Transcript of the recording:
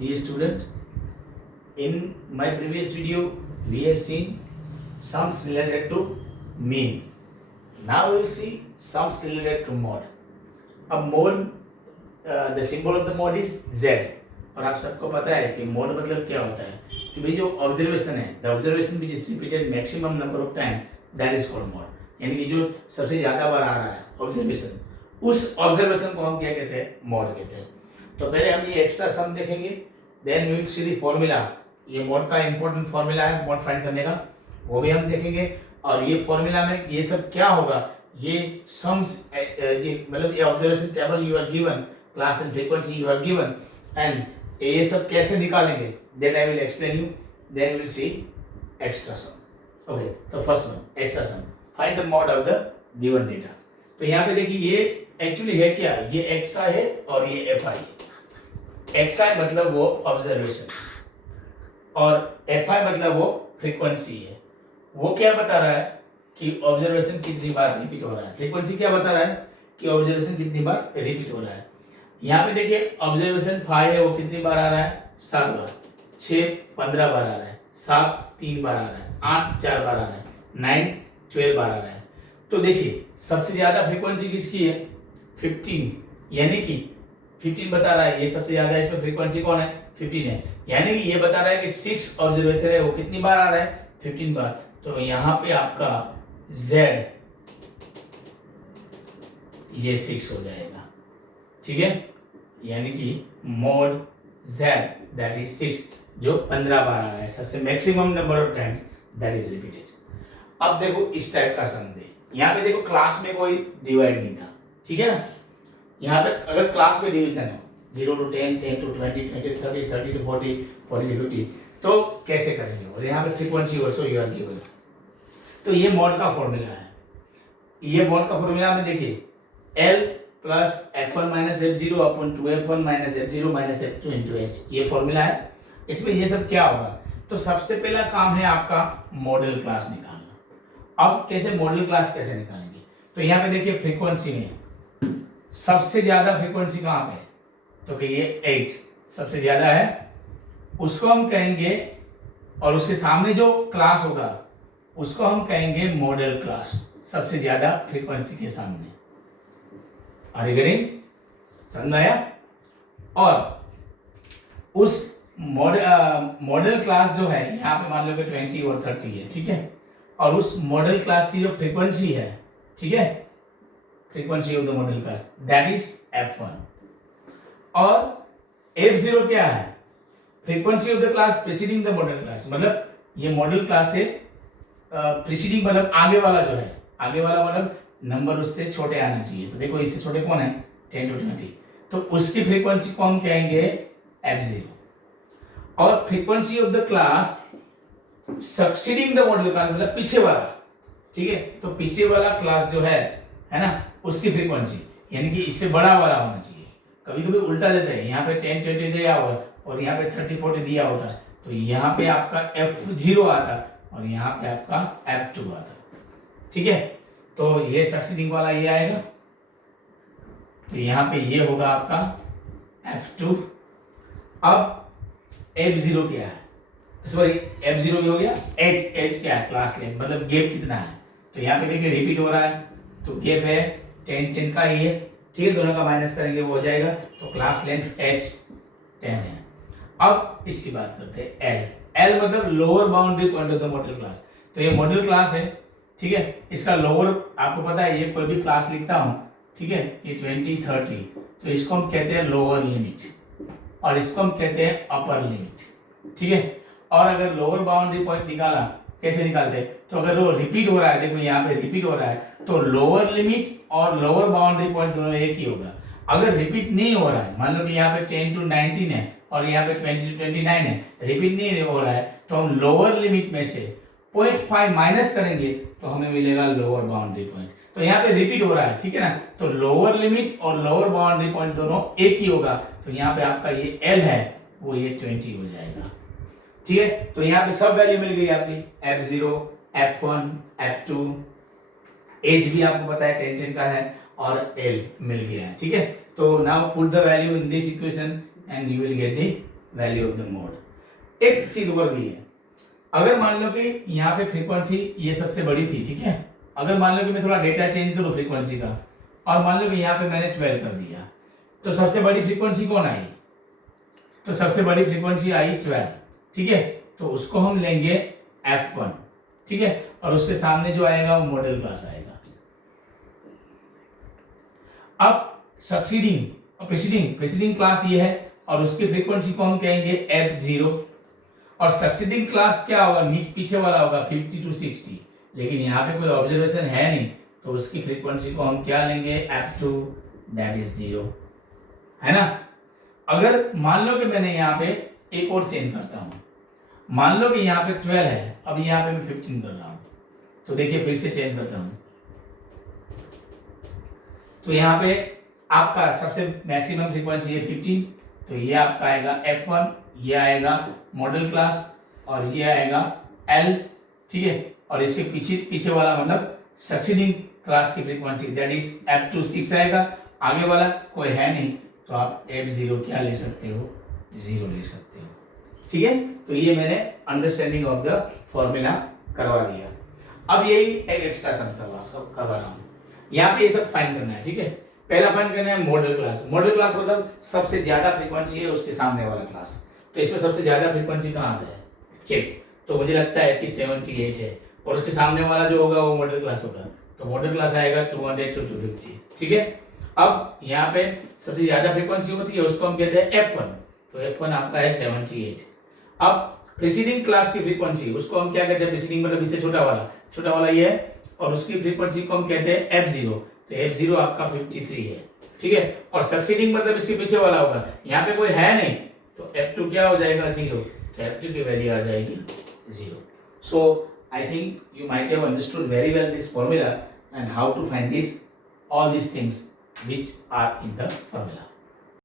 Dear student, in my previous video, we have seen sums related to mean. Now we will see sums related to mod. A mod, the symbol of the mod is Z. और आप सबको पता है कि mod मतलब क्या होता है कि भाई जो ऑब्जर्वेशन है, the observation which is repeated maximum number of time, that is called mod. यानी कि जो सबसे ज्यादा बार आ रहा है ऑब्जर्वेशन, उस ऑब्जर्वेशन को हम क्या कहते हैं? मॉड कहते हैं. तो पहले हम ये एक्स्ट्रा सम देखेंगे, then we will see the formula. ये मॉड का इंपॉर्टेंट फॉर्मूला है मॉड फाइंड करने का, वो भी हम देखेंगे. और ये फॉर्मूला में ये सब क्या होगा, ये सम्स मतलब ये observation table you are given, class and frequency you are given, and ये सब कैसे निकालेंगे that I will explain you. Then we will see extra sum. Okay, तो first one extra sum, find the mode of the given data. तो यहाँ पे देखिए ये एक्चुअली है क्या, ये एक्सा है और ये एफ आई. एक्सा मतलब वो ऑब्जर्वेशन और एफ आई मतलब वो फ्रीक्वेंसी है. वो क्या बता रहा है कि ऑब्जर्वेशन कितनी बार रिपीट हो रहा है. फ्रीक्वेंसी क्या बता रहा है कि ऑब्जर्वेशन कितनी बार रिपीट हो रहा है. यहाँ पे देखिए ऑब्जर्वेशन 5 है, वो कितनी बार आ रहा है? 7 बार. 6 15 बार आ रहा है. 7 3 बार आ रहा है. 8 4 बार आ रहा है. 9 12 बार आ रहा है. तो देखिए सबसे ज्यादा फ्रीक्वेंसी किसकी है? 15. यानी कि 15 बता रहा है, ये सबसे ज्यादा इसमें फ्रीक्वेंसी कौन है? 15 है. यानी कि ये बता रहा है कि 6 ऑब्जर्वेशन है, वो कितनी बार आ रहा है? 15 बार. तो यहाँ पे आपका Z ये 6 हो जाएगा. ठीक है, यानी कि मोड Z दैट इज 6, जो 15 बार आ रहा है, सबसे maximum number of times that is repeated. अब देखो इस टाइप का सम दे. यहाँ पे देखो क्लास में कोई डिवाइड नहीं था, ठीक है ना. यहाँ पे अगर क्लास में डिवीजन है 0 to 10, 10 to 20, 20 to 30, 30 to 40, 40 to 50, तो कैसे करेंगे. और यहाँ पे frequency also you are given. तो ये मॉड का फॉर्मूला है. ये मॉड का फॉर्मूला में देखिए L plus F1 minus F0 upon 2F1 minus F0 minus F2 into H, ये फॉर्मूला है. इसमें ये सब क्या होगा, तो सबसे पहला काम है आपका मॉडल क्लास निकालना. अब कैसे मॉडल क्लास कैसे निकालेंगे, तो यहाँ पे देखिए फ्रीक्वेंसी में सबसे ज्यादा फ्रीक्वेंसी कहाँ पे है, तो कि ये H सबसे ज्यादा है, उसको हम कहेंगे. और उसके सामने जो क्लास होगा उसको हम कहेंगे मॉडल क्लास, सबसे ज्यादा फ्रीक्वेंसी के सामने. समझ आया. और उस मॉडल क्लास जो है यहाँ पे मान लो कि 20 और 30 है, ठीक है. और उस मॉडल क्लास की जो फ्रीक्वेंसी है, ठीक है, frequency of the model class that is F1. और F0 क्या है? Frequency of the class preceding the model class. मतलब ये मॉडल क्लास से प्रीसीडिंग मतलब आगे वाला जो है, आगे वाला मतलब नंबर उससे छोटे आना चाहिए. तो देखो इससे छोटे कौन है? 10 to 20. तो उसकी फ्रीक्वेंसी को हम कहेंगे F0. और frequency of the class succeeding the model class मतलब पीछे वाला, ठीक है. तो पीछे वाला क्लास जो है ना, उसकी फ्रीक्वेंसी यानी कि इससे बड़ा वाला होना चाहिए. कभी कभी उल्टा देते हैं, यहाँ पे 10 20 दिया हुआ और यहाँ पे 30 40 दिया होता है, तो यहाँ पे आपका F0 आता और यहाँ पे आपका F2 आता. ठीक है, तो ये सक्सीडिंग वाला ये आएगा, तो यहाँ पे ये होगा आपका F2. अब F0 क्या है, सॉरी F0 भी हो गया. H क्या है? क्लास लेंथ मतलब गैप कितना है. तो यहाँ पे देखिए रिपीट हो रहा है, तो गैप है 10 10 का ही है, ठीक है. दोनों का माइनस करेंगे वो हो जाएगा. तो क्लास लेंथ H 10 है. अब इसकी बात करते हैं L मतलब lower boundary point of the model class. तो ये मॉडल क्लास है, ठीक है. इसका लोअर आपको पता है, ये कोई भी क्लास लिखता हूं, ठीक है, ये 20 30, तो इसको हम कहते हैं लोअर लिमिट और इसको हम कहते हैं अपर लिमिट, ठीक है. और अगर लोअर बाउंड्री पॉइंट निकाला, कैसे निकालते हैं, तो अगर वो रिपीट हो रहा है, देखो यहाँ पे रिपीट हो रहा है, तो लोअर लिमिट और लोअर बाउंड्री पॉइंट दोनों एक ही होगा. अगर रिपीट नहीं हो रहा है, मान लो कि यहाँ पे 10 to 19 है और यहाँ पे 20 to 29 है, रिपीट नहीं हो रहा है, तो हम लोअर लिमिट में से 0.5 माइनस करेंगे तो हमें मिलेगा लोअर बाउंड्री पॉइंट. तो यहाँ पे रिपीट हो रहा है, ठीक है ना, तो लोअर लिमिट और लोअर बाउंड्री पॉइंट दोनों एक ही होगा. तो यहाँ पे आपका ये L है वो ये 20 हो जाएगा, ठीक है. तो यहाँ पे सब वैल्यू मिल गई आपकी, F0 F1 F2, H भी आपको पता है 10 10 का है और L मिल गया है, ठीक है. तो now put the value in this equation and you will get the value of the mode. एक चीज और भी है, अगर मान लो कि यहाँ पे फ्रीक्वेंसी ये सबसे बड़ी थी, ठीक है, अगर मान लो कि मैं थोड़ा डेटा चेंज करूँ फ्रीक्वेंसी का, और मान लो कि यहाँ पे मैंने 12 कर दिया, तो सबसे बड़ी फ्रीक्वेंसी कौन आई? तो सबसे बड़ी फ्रीक्वेंसी आई 12, ठीक है, तो उसको हम लेंगे F1, ठीक है, और उसके सामने जो आएगा वो मॉडल क्लास आएगा। अब सक्सीडिंग प्रीसीडिंग क्लास ये है, और उसकी फ्रीक्वेंसी को हम कहेंगे F0, और सक्सीडिंग क्लास क्या होगा, पीछे वाला होगा 50 to 60, लेकिन यहाँ पे कोई ऑब्जर्वेशन है नहीं, तो उसकी फ्रीक्वेंसी को हम क्या लेंगे, F2, दैट इज 0, है ना। अगर मान लो कि मैंने यहाँ पे एक और चेंज करता हूँ, मान लो कि यहाँ पे 12 है, अब यहाँ पे मैं 15 कर रहा हूँ, तो देखिए फिर से चेंज करता हूँ, तो यहाँ पे आपका सबसे मैक्सिमम फ्रीक्वेंसी है 15, तो ये आपका आएगा F1, ये आएगा मॉडल क्लास, और ये आएगा L, ठीक है, और इसके पीछे वाला मतलब सक्सीडिंग क्लास की फ्रीक्वेंसी दैट इज F2 6 आएगा। आगे वाला कोई है नहीं, तो आप F0 क्या ले सकते हो, 0 ले सकते हो, ठीक है। तो ये मैंने अंडरस्टैंडिंग ऑफ द फॉर्मूला करवा दिया। अब यही एक एक्स्ट्रा सम सब करवा रहा हूँ, यहाँ पे ये सब फाइंड करना है, ठीक है। पहला फाइंड करना है मॉडल क्लास मतलब सबसे ज्यादा फ्रीक्वेंसी है उसके सामने वाला क्लास, तो इसमें सबसे ज्यादा फ्रीक्वेंसी कहाँ पे है, चेक, तो मुझे लगता है कि 78 है, और उसके सामने वाला जो होगा वो मॉडल क्लास होगा, तो मॉडल क्लास आएगा 200 to 250, ठीक है। अब यहाँ पे सबसे ज्यादा फ्रीक्वेंसी होती है उसको हम कहते हैं F1, तो F1 आपका है 78। अब प्रीसीडिंग क्लास की फ्रीक्वेंसी उसको हम क्या कहते हैं, प्रीसीडिंग मतलब इससे छोटा वाला ये है, और उसकी फ्रीक्वेंसी को हम कहते हैं F0, तो F0 आपका 53 है, ठीक है, और सक्सीडिंग मतलब इसके पीछे वाला होगा, यहाँ पे कोई है नहीं, तो F2 क्या हो जाएगा, 0, तो F2 की वैल्यू आ जाएगी 0। सो I think you might have understood very well this formula and how to find all these things which are in the formula.